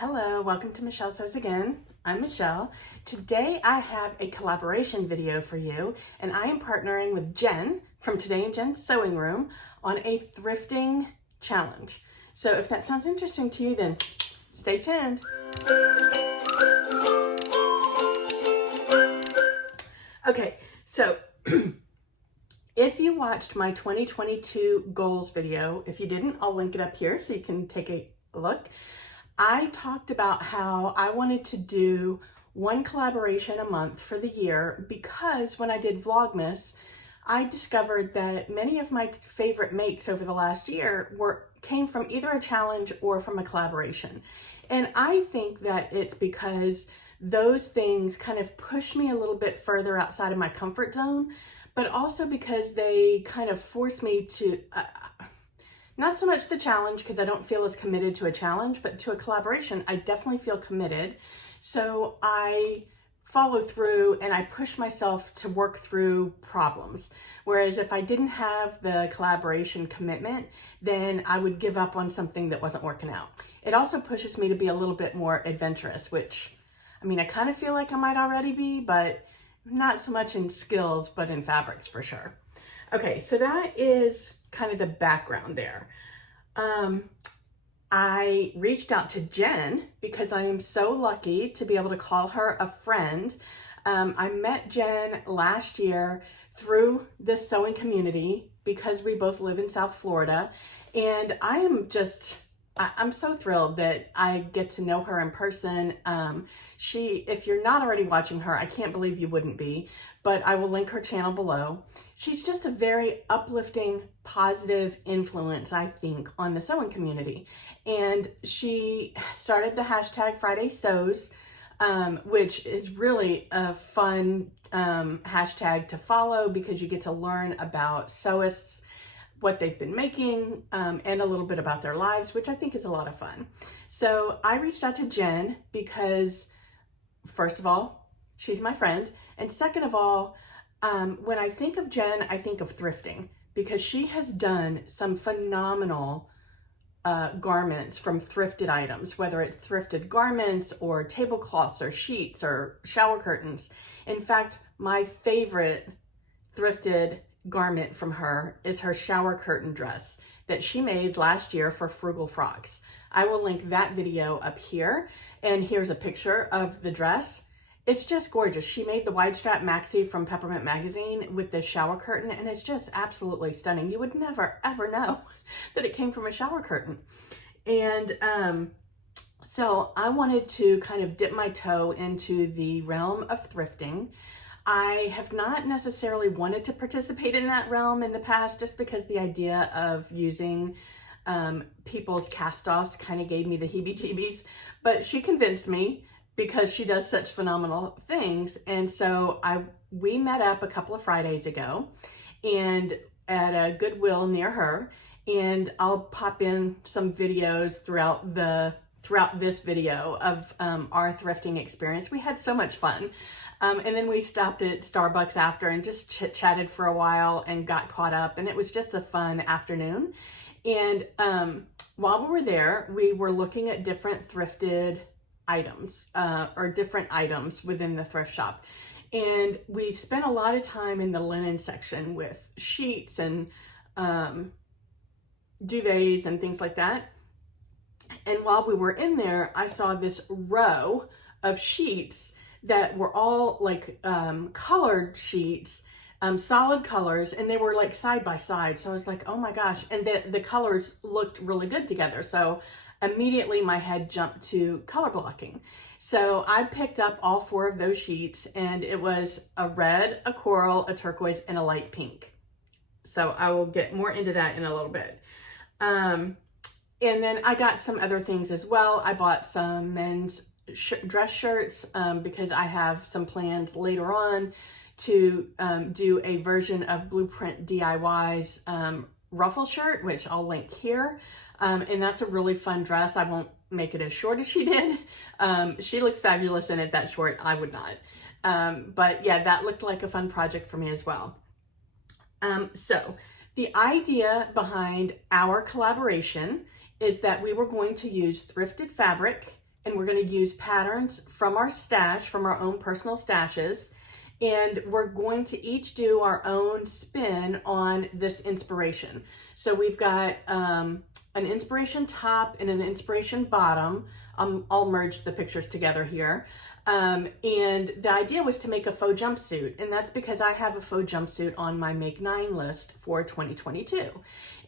Hello, welcome to Michelle Sews Again. I'm Michelle. Today I have a collaboration video for you, and I am partnering with Jen from Today in Jen's Sewing Room on a thrifting challenge. So if that sounds interesting to you, then stay tuned. Okay, so if you watched my 2022 goals video, if you didn't, I'll link it up here so you can take a look. I talked about how I wanted to do one collaboration a month for the year because when I did Vlogmas, I discovered that many of my favorite makes over the last year came from either a challenge or from a collaboration. And I think that it's because those things kind of push me a little bit further outside of my comfort zone, but also because they kind of force me to, not so much the challenge because I don't feel as committed to a challenge, but to a collaboration, I definitely feel committed. So I follow through and I push myself to work through problems. Whereas if I didn't have the collaboration commitment, then I would give up on something that wasn't working out. It also pushes me to be a little bit more adventurous, which, I mean, I kind of feel like I might already be, but not so much in skills, but in fabrics for sure. Okay, so that is kind of the background there. I reached out to Jen because I am so lucky to be able to call her a friend. I met Jen last year through the sewing community because we both live in South Florida, and I'm so thrilled that I get to know her in person. If you're not already watching her, I can't believe you wouldn't be, but I will link her channel below. She's just a very uplifting, positive influence, I think, on the sewing community. And she started the hashtag Friday Sews, which is really a fun hashtag to follow because you get to learn about sewists, what they've been making, and a little bit about their lives, which I think is a lot of fun. So I reached out to Jen because, first of all, she's my friend. And second of all, when I think of Jen, I think of thrifting because she has done some phenomenal garments from thrifted items, whether it's thrifted garments or tablecloths or sheets or shower curtains. In fact, my favorite thrifted garment from her is her shower curtain dress that she made last year for Frugal Frocks. I will link that video up here, and here's a picture of the dress. It's just gorgeous. She made the wide strap maxi from Peppermint Magazine with the shower curtain, and it's just absolutely stunning. You would never ever know that it came from a shower curtain. And so I wanted to kind of dip my toe into the realm of thrifting. I have not necessarily wanted to participate in that realm in the past just because the idea of using people's cast-offs kind of gave me the heebie-jeebies, but she convinced me because she does such phenomenal things. And so we met up a couple of Fridays ago and at a Goodwill near her, and I'll pop in some videos throughout this video of our thrifting experience. We had so much fun. And then we stopped at Starbucks after and just chit-chatted for a while and got caught up, and it was just a fun afternoon. And while we were there, we were looking at different thrifted items or different items within the thrift shop. And we spent a lot of time in the linen section with sheets and duvets and things like that. And while we were in there, I saw this row of sheets that were all like colored sheets, solid colors, and they were like side by side. So I was like, oh my gosh. And the colors looked really good together. So immediately my head jumped to color blocking. So I picked up all 4 of those sheets, and it was a red, a coral, a turquoise, and a light pink. So I will get more into that in a little bit. And then I got some other things as well. I bought some men's dress shirts because I have some plans later on to do a version of Blueprint DIY's ruffle shirt, which I'll link here. And that's a really fun dress. I won't make it as short as she did. She looks fabulous in it that short. I would not. But yeah, that looked like a fun project for me as well. So the idea behind our collaboration is that we were going to use thrifted fabric and we're going to use patterns from our stash, from our own personal stashes, and we're going to each do our own spin on this inspiration. So we've got an inspiration top and an inspiration bottom. I'll merge the pictures together here. And the idea was to make a faux jumpsuit, and that's because I have a faux jumpsuit on my Make 9 list for 2022.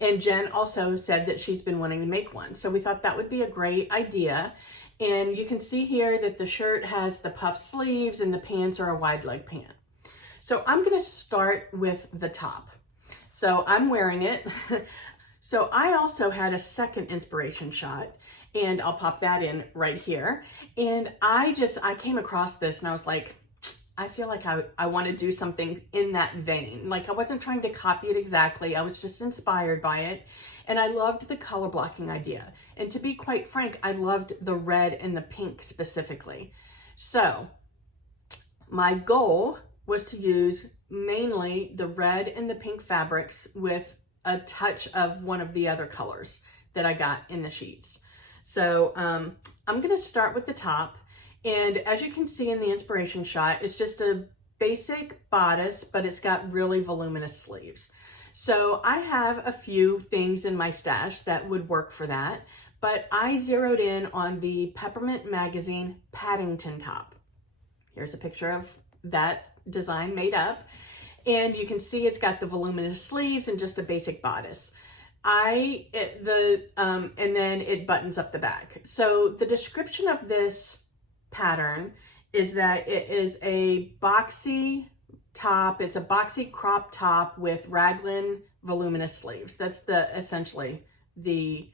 And Jen also said that she's been wanting to make one. So we thought that would be a great idea. And you can see here that the shirt has the puff sleeves and the pants are a wide leg pant. So I'm going to start with the top. So I'm wearing it. So I also had a second inspiration shot, and I'll pop that in right here. And I came across this and I was like, I feel like I want to do something in that vein. Like, I wasn't trying to copy it exactly. I was just inspired by it. And I loved the color blocking idea. And to be quite frank, I loved the red and the pink specifically. So my goal was to use mainly the red and the pink fabrics with a touch of one of the other colors that I got in the sheets. So I'm going to start with the top. And as you can see in the inspiration shot, it's just a basic bodice, but it's got really voluminous sleeves. So I have a few things in my stash that would work for that, but I zeroed in on the Peppermint Magazine Paddington top. Here's a picture of that design made up. And you can see it's got the voluminous sleeves and just a basic bodice. And then it buttons up the back. So the description of this pattern is that it is a boxy top. It's a boxy crop top with raglan voluminous sleeves. That's essentially the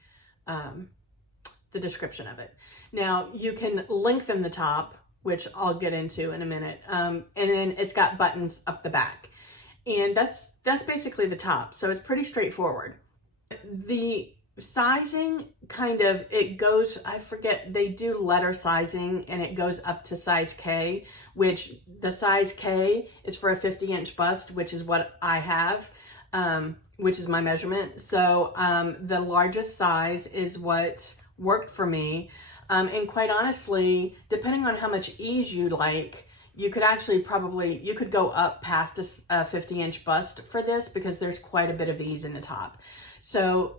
description of it. Now you can lengthen the top, which I'll get into in a minute. And then it's got buttons up the back. And that's basically the top. So it's pretty straightforward. The sizing it goes, I forget, they do letter sizing, and it goes up to size K, which the size K is for a 50-inch bust, which is what I have, which is my measurement. So the largest size is what worked for me. And quite honestly, depending on how much ease you like, you could actually you could go up past a 50-inch bust for this, because there's quite a bit of ease in the top. So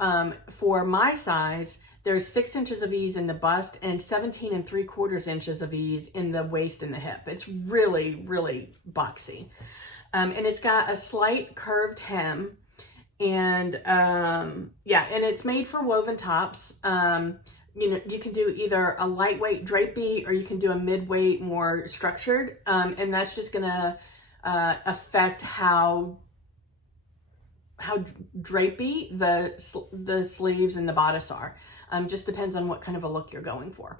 for my size, there's 6 inches of ease in the bust and 17 3/4 inches of ease in the waist and the hip. It's really, really boxy. And it's got a slight curved hem. And and it's made for woven tops. You can do either a lightweight drapey, or you can do a mid-weight, more structured. And that's just gonna affect how drapey the sleeves and the bodice are. Just depends on what kind of a look you're going for.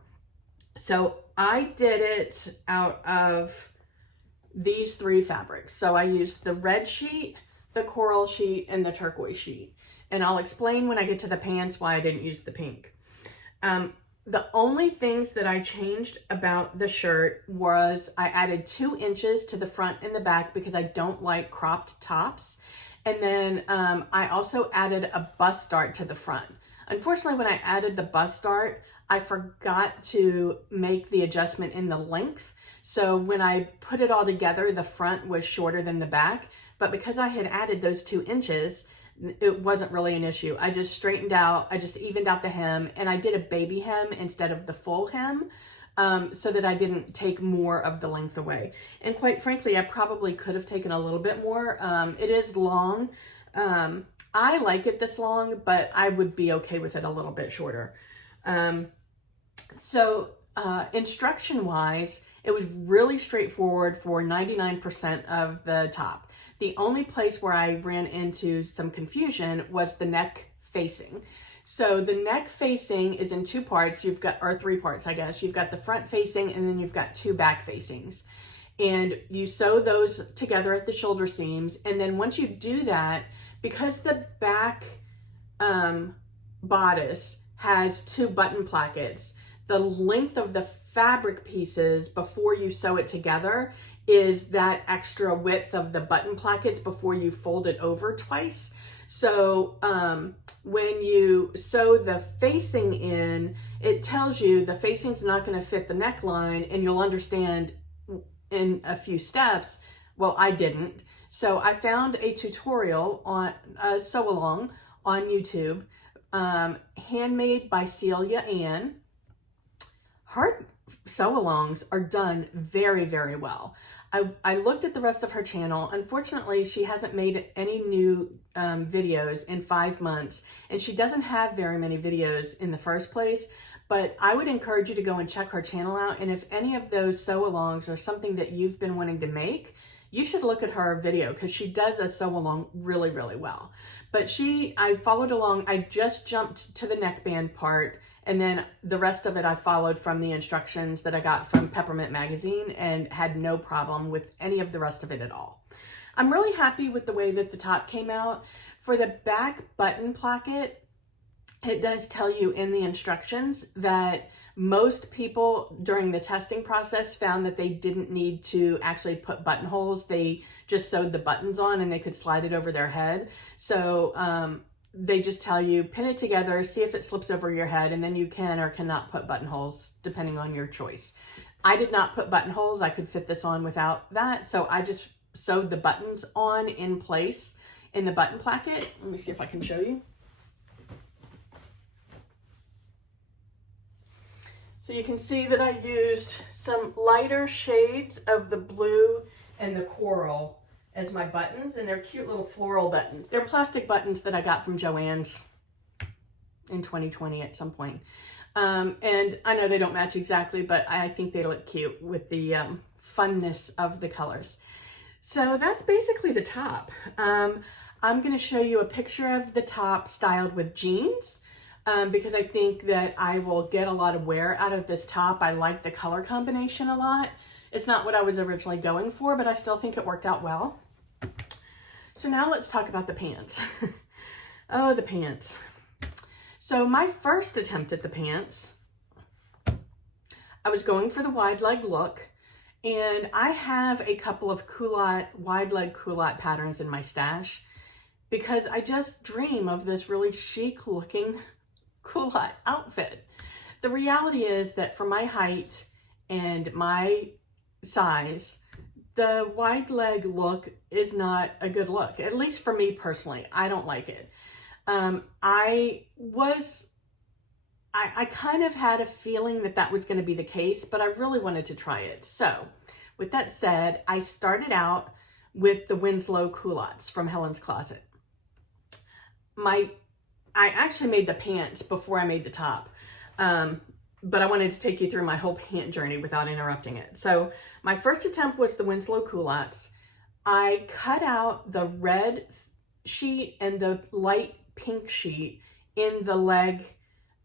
So I did it out of these 3 fabrics. So I used the red sheet, the coral sheet, and the turquoise sheet. And I'll explain when I get to the pants why I didn't use the pink. The only things that I changed about the shirt was I added 2 inches to the front and the back, because I don't like cropped tops. And then I also added a bust dart to the front. Unfortunately, when I added the bust dart, I forgot to make the adjustment in the length. So when I put it all together, the front was shorter than the back. But because I had added those 2 inches, it wasn't really an issue. I just evened out the hem, and I did a baby hem instead of the full hem. So that I didn't take more of the length away. And quite frankly, I probably could have taken a little bit more. It is long. I like it this long, but I would be okay with it a little bit shorter. Instruction wise, it was really straightforward for 99% of the top. The only place where I ran into some confusion was the neck facing. So the neck facing is in 2 parts. Or 3 parts, I guess. You've got the front facing, and then you've got 2 back facings. And you sew those together at the shoulder seams. And then once you do that, because the back bodice has 2 button plackets, the length of the fabric pieces before you sew it together is that extra width of the button plackets before you fold it over twice. So when you sew the facing in, it tells you the facing's not going to fit the neckline, and you'll understand in a few steps. Well, I didn't. So I found a tutorial on a sew along on YouTube, handmade by Celia Ann. Her sew-alongs are done very, very well. I looked at the rest of her channel. Unfortunately, she hasn't made any new videos in 5 months, and she doesn't have very many videos in the first place, but I would encourage you to go and check her channel out, and if any of those sew-alongs are something that you've been wanting to make, you should look at her video, because she does a sew-along really, really well. But I followed along. I just jumped to the neckband part, and then the rest of it I followed from the instructions that I got from Peppermint Magazine, and had no problem with any of the rest of it at all. I'm really happy with the way that the top came out. For the back button placket, it does tell you in the instructions that most people during the testing process found that they didn't need to actually put buttonholes. They just sewed the buttons on and they could slide it over their head. So they just tell you, pin it together, see if it slips over your head, and then you can or cannot put buttonholes depending on your choice. I did not put buttonholes. I could fit this on without that. So I just sewed the buttons on in place in the button placket. Let me see if I can show you. So you can see that I used some lighter shades of the blue and the coral as my buttons, and they're cute little floral buttons. They're plastic buttons that I got from Joann's in 2020 at some point. And I know they don't match exactly, but I think they look cute with the funness of the colors. So that's basically the top. I'm gonna show you a picture of the top styled with jeans. Because I think that I will get a lot of wear out of this top. I like the color combination a lot. It's not what I was originally going for, but I still think it worked out well. So now let's talk about the pants. Oh, the pants. So my first attempt at the pants, I was going for the wide leg look, and I have a couple of wide leg culotte patterns in my stash, because I just dream of this really chic looking culotte outfit. The reality is that for my height and my size, the wide leg look is not a good look. At least for me personally, I don't like it. I kind of had a feeling that that was going to be the case, but I really wanted to try it. So with that said, I started out with the Winslow Culottes from Helen's Closet. I actually made the pants before I made the top, but I wanted to take you through my whole pant journey without interrupting it. So my first attempt was the Winslow Culottes. I cut out the red sheet and the light pink sheet in the leg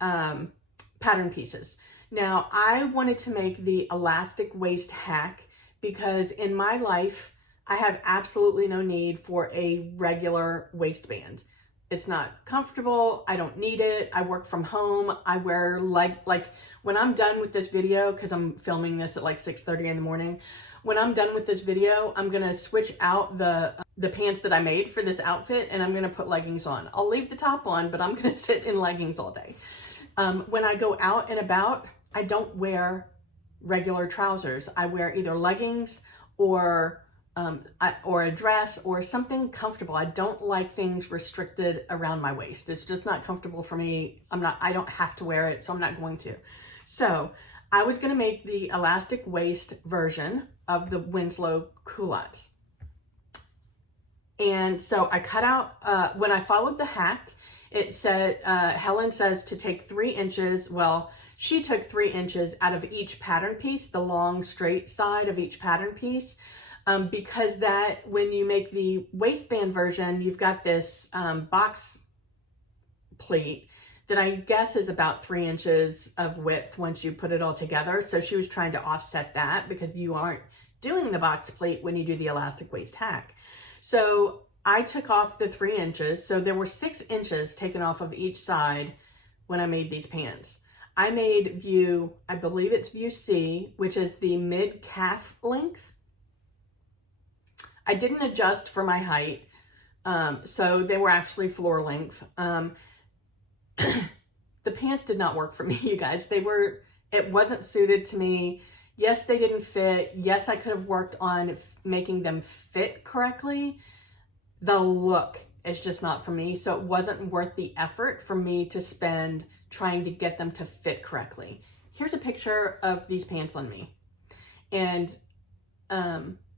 pattern pieces. Now I wanted to make the elastic waist hack, because in my life, I have absolutely no need for a regular waistband. It's not comfortable. I don't need it. I work from home. I wear like when I'm done with this video, because I'm filming this at like 6:30 in the morning. When I'm done with this video, I'm going to switch out the pants that I made for this outfit, and I'm going to put leggings on. I'll leave the top on, but I'm going to sit in leggings all day. When I go out and about, I don't wear regular trousers. I wear either leggings or a dress or something comfortable. I don't like things restricted around my waist. It's just not comfortable for me. I don't have to wear it, so I'm not going to. So I was going to make the elastic waist version of the Winslow Culottes. And so I cut out, when I followed the hack, it said, Helen says to take 3 inches. Well, she took 3 inches out of each pattern piece, the long straight side of each pattern piece. Because that when you make the waistband version, you've got this box pleat that I guess is about 3 inches of width once you put it all together. So she was trying to offset that, because you aren't doing the box pleat when you do the elastic waist hack. So I took off the 3 inches. So there were 6 inches taken off of each side when I made these pants. I made view, I believe it's view C, which is the mid calf length. I didn't adjust for my height, So they were actually floor length. The pants did not work for me, you guys. It wasn't suited to me. Yes, they didn't fit. Yes, I could have worked on making them fit correctly. The look is just not for me. So it wasn't worth the effort for me to spend trying to get them to fit correctly. Here's a picture of these pants on me. And,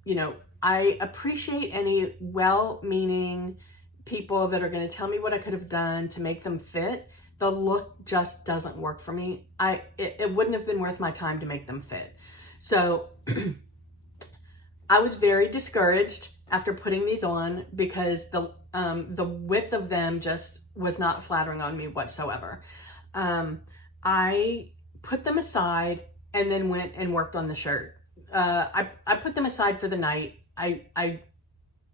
you know, I appreciate any well-meaning people that are going to tell me what I could have done to make them fit. The look just doesn't work for me. It wouldn't have been worth my time to make them fit. So I was very discouraged after putting these on because the width of them just was not flattering on me whatsoever. I put them aside and then went and worked on the shirt. I put them aside for the night. I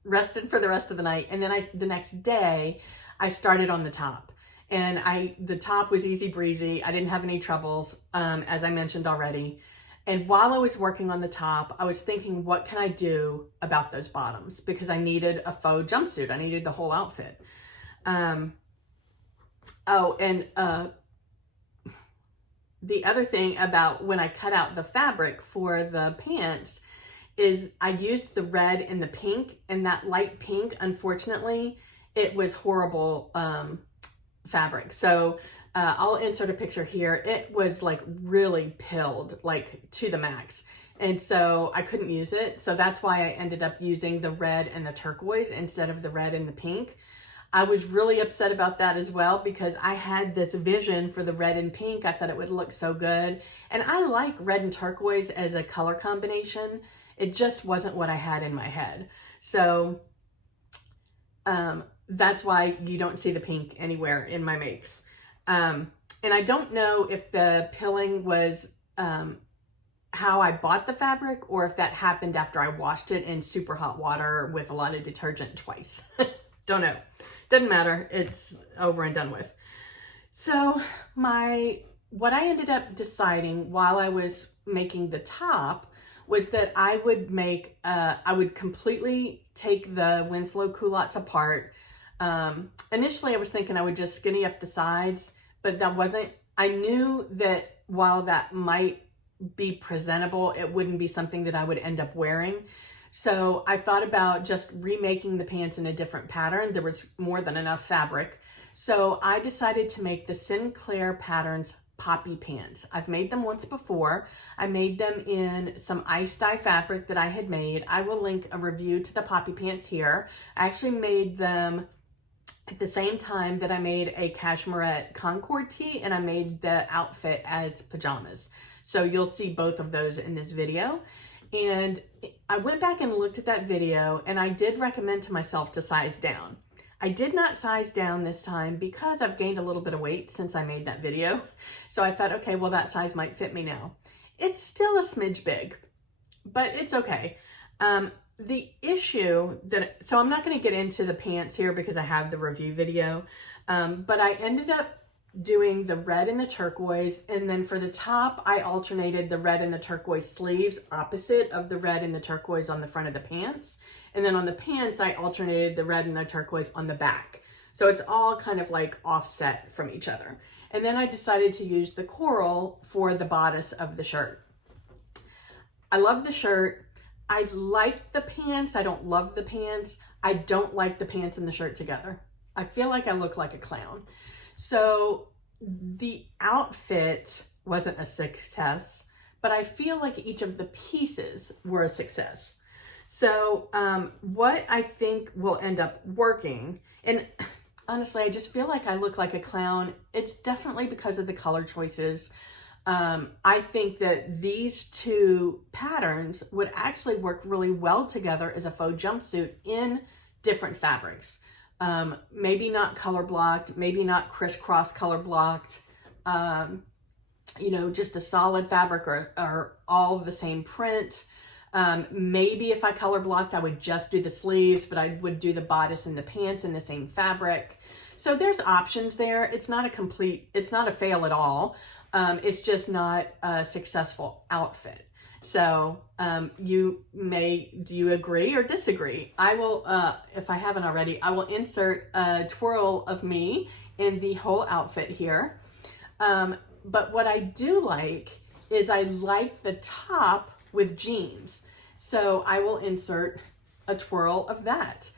rested for the rest of the night, and then the next day I started on the top. And the top was easy breezy. I didn't have any troubles, as I mentioned already. And while I was working on the top, I was thinking, what can I do about those bottoms? Because I needed a faux jumpsuit. I needed the whole outfit. The other thing about when I cut out the fabric for the pants is I used the red and the pink, and that light pink, unfortunately, it was horrible fabric. So I'll insert a picture here. It was like really pilled, like to the max. And so I couldn't use it. So that's why I ended up using the red and the turquoise instead of the red and the pink. I was really upset about that as well because I had this vision for the red and pink. I thought it would look so good. And I like red and turquoise as a color combination. It just wasn't what I had in my head. So that's why you don't see the pink anywhere in my makes. And I don't know if the pilling was how I bought the fabric or if that happened after I washed it in super hot water with a lot of detergent twice. Don't know. Doesn't matter. It's over and done with. So what I ended up deciding while I was making the top was that I would completely take the Winslow Culottes apart. Initially I was thinking I would just skinny up the sides, but I knew that while that might be presentable, it wouldn't be something that I would end up wearing. So I thought about just remaking the pants in a different pattern. There was more than enough fabric. So I decided to make the Sinclair Patterns poppy pants. I've made them once before. I made them in some ice dye fabric that I had made. I will link a review to the poppy pants here. I actually made them at the same time that I made a cashmerette Concord tee, and I made the outfit as pajamas. So you'll see both of those in this video. And I went back and looked at that video, and I did recommend to myself to size down. I did not size down this time because I've gained a little bit of weight since I made that video. So I thought, okay, well, that size might fit me now. It's still a smidge big, but it's okay. The issue so I'm not going to get into the pants here because I have the review video, but I ended up doing the red and the turquoise, and then for the top I alternated the red and the turquoise sleeves opposite of the red and the turquoise on the front of the pants, and then on the pants I alternated the red and the turquoise on the back, so it's all kind of like offset from each other. And then I decided to use the coral for the bodice of the shirt. I love the shirt. I like the pants. I don't love the pants. I don't like the pants and the shirt together. I feel like I look like a clown. So the outfit wasn't a success, but I feel like each of the pieces were a success. So what I think will end up working, and honestly, I just feel like I look like a clown. It's definitely because of the color choices. I think that these two patterns would actually work really well together as a faux jumpsuit in different fabrics. Maybe not color blocked, maybe not crisscross color blocked, you know, just a solid fabric or all of the same print. Maybe if I color blocked, I would just do the sleeves, but I would do the bodice and the pants in the same fabric. So there's options there. It's not a fail at all. It's just not a successful outfit. So do you agree or disagree? I will, if I haven't already, I will insert a twirl of me in the whole outfit here. But what I do like is I like the top with jeans. So I will insert a twirl of that.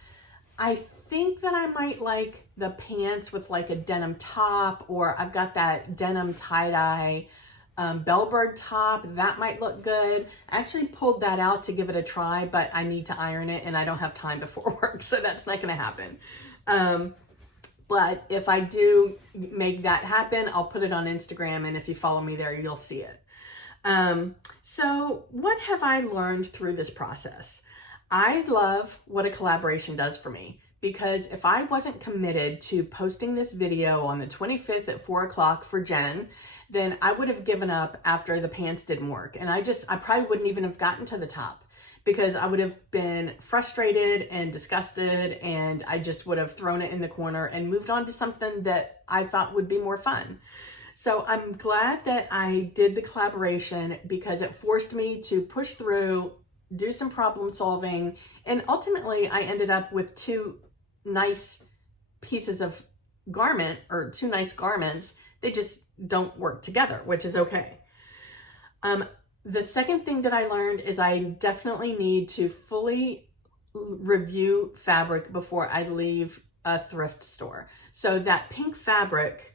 I think that I might like the pants with like a denim top, or I've got that denim tie-dye bellbird top. That might look good. I actually pulled that out to give it a try, but I need to iron it and I don't have time before work, so that's not going to happen. But if I do make that happen, I'll put it on Instagram, and if you follow me there, you'll see it. So what have I learned through this process? I love what a collaboration does for me, because if I wasn't committed to posting this video on the 25th at 4 o'clock for Jen, then I would have given up after the pants didn't work. And I probably wouldn't even have gotten to the top, because I would have been frustrated and disgusted, and I just would have thrown it in the corner and moved on to something that I thought would be more fun. So I'm glad that I did the collaboration, because it forced me to push through, do some problem solving, and ultimately I ended up with two nice pieces of garment, or two nice garments. They just don't work together, which is okay. The second thing that I learned is I definitely need to fully review fabric before I leave a thrift store. So that pink fabric,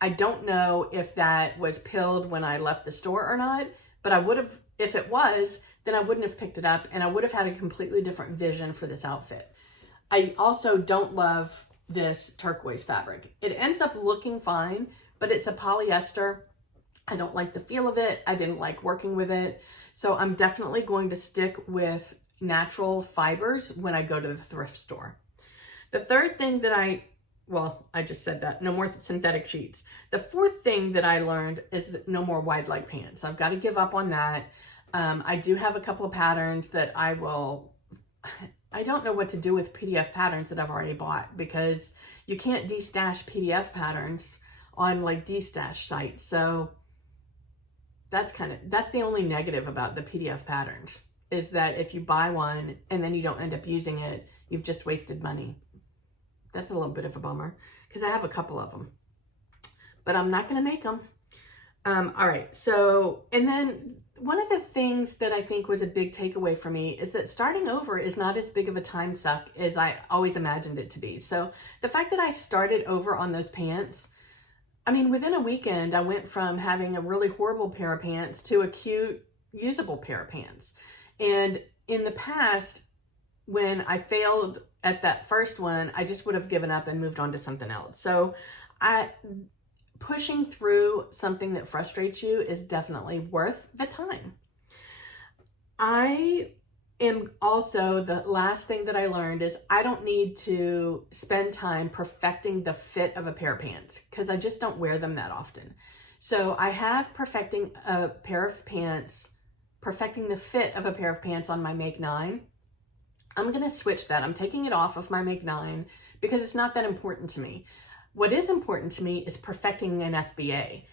I don't know if that was pilled when I left the store or not, but I would have, if it was, then I wouldn't have picked it up, and I would have had a completely different vision for this outfit. I also don't love this turquoise fabric. It ends up looking fine, but it's a polyester. I don't like the feel of it. I didn't like working with it. So I'm definitely going to stick with natural fibers when I go to the thrift store. The third thing that I just said that, no more synthetic sheets. The fourth thing that I learned is no more wide leg pants. I've got to give up on that. I do have a couple of patterns that I don't know what to do with PDF patterns that I've already bought, because you can't de-stash PDF patterns on like de-stash sites. So that's the only negative about the PDF patterns, is that if you buy one and then you don't end up using it, you've just wasted money. That's a little bit of a bummer, because I have a couple of them, but I'm not going to make them. All right. So, and then one of the things that I think was a big takeaway for me is that starting over is not as big of a time suck as I always imagined it to be. So the fact that I started over on those pants, I mean, within a weekend, I went from having a really horrible pair of pants to a cute, usable pair of pants. And in the past, when I failed at that first one, I just would have given up and moved on to something else. So pushing through something that frustrates you is definitely worth the time. And also, the last thing that I learned is I don't need to spend time perfecting the fit of a pair of pants, because I just don't wear them that often. So I have perfecting the fit of a pair of pants on my Make 9. I'm going to switch that. I'm taking it off of my Make 9 because it's not that important to me. What is important to me is perfecting an FBA.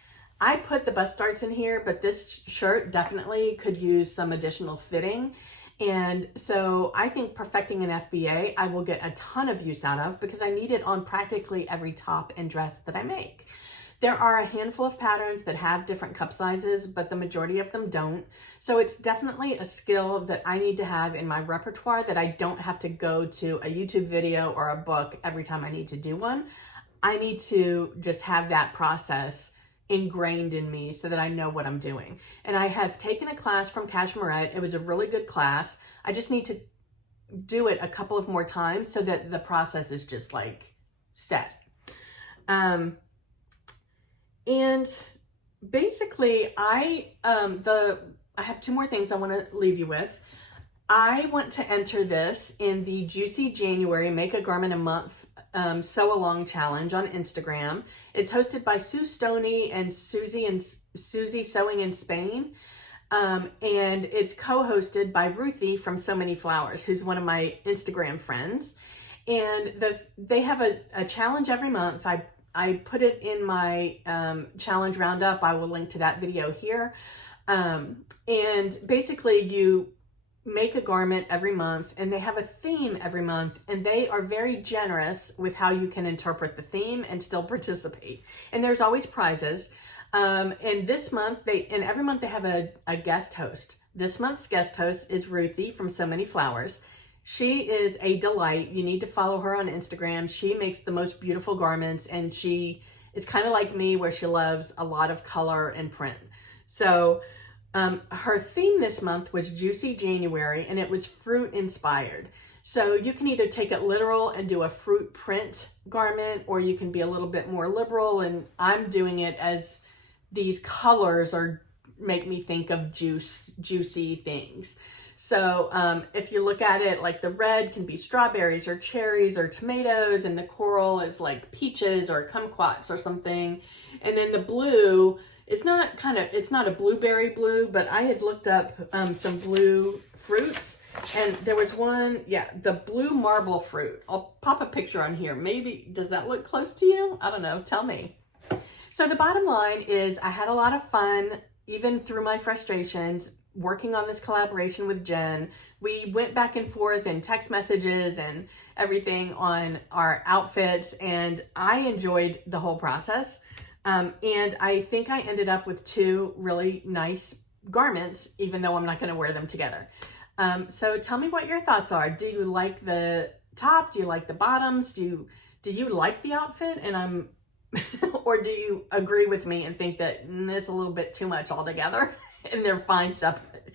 I put the bust darts in here, but this shirt definitely could use some additional fitting. And so I think perfecting an FBA, I will get a ton of use out of, because I need it on practically every top and dress that I make. There are a handful of patterns that have different cup sizes, but the majority of them don't. So it's definitely a skill that I need to have in my repertoire, that I don't have to go to a YouTube video or a book every time I need to do one. I need to just have that process ingrained in me so that I know what I'm doing. And I have taken a class from Cashmerette. It was a really good class. I just need to do it a couple of more times so that the process is just like set. And basically I have two more things I want to leave you with. I want to enter this in the Juicy January Make a Garment a Month Sew Along Challenge on Instagram. It's hosted by Sue Stoney and Susie Sewing in Spain. And it's co-hosted by Ruthie from So Many Flowers, who's one of my Instagram friends. And they have a challenge every month. I put it in my challenge roundup. I will link to that video here. And basically you make a garment every month, and they have a theme every month, and they are very generous with how you can interpret the theme and still participate. And there's always prizes. And this month and every month they have a guest host. This month's guest host is Ruthie from So Many Flowers. She is a delight. You need to follow her on Instagram. She makes the most beautiful garments, and she is kind of like me, where she loves a lot of color and print. So her theme this month was Juicy January, and it was fruit inspired. So you can either take it literal and do a fruit print garment, or you can be a little bit more liberal, and I'm doing it as these colors make me think of juicy things. So if you look at it, like the red can be strawberries or cherries or tomatoes, and the coral is like peaches or kumquats or something. And then the blue, it's not a blueberry blue, but I had looked up some blue fruits, and there was one, the blue marble fruit. I'll pop a picture on here. Maybe, does that look close to you? I don't know, tell me. So the bottom line is I had a lot of fun, even through my frustrations, working on this collaboration with Jen. We went back and forth in text messages and everything on our outfits, and I enjoyed the whole process. And I think I ended up with 2 really nice garments, even though I'm not going to wear them together. So tell me what your thoughts are. Do you like the top? Do you like the bottoms? Do you like the outfit? And or do you agree with me and think that it's a little bit too much altogether and they're fine separate?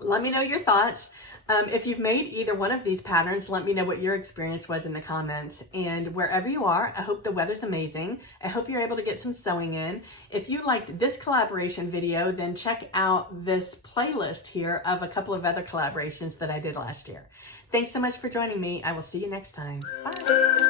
Let me know your thoughts. If you've made either one of these patterns, let me know what your experience was in the comments. And wherever you are, I hope the weather's amazing. I hope you're able to get some sewing in. If you liked this collaboration video, then check out this playlist here of a couple of other collaborations that I did last year. Thanks so much for joining me. I will see you next time. Bye.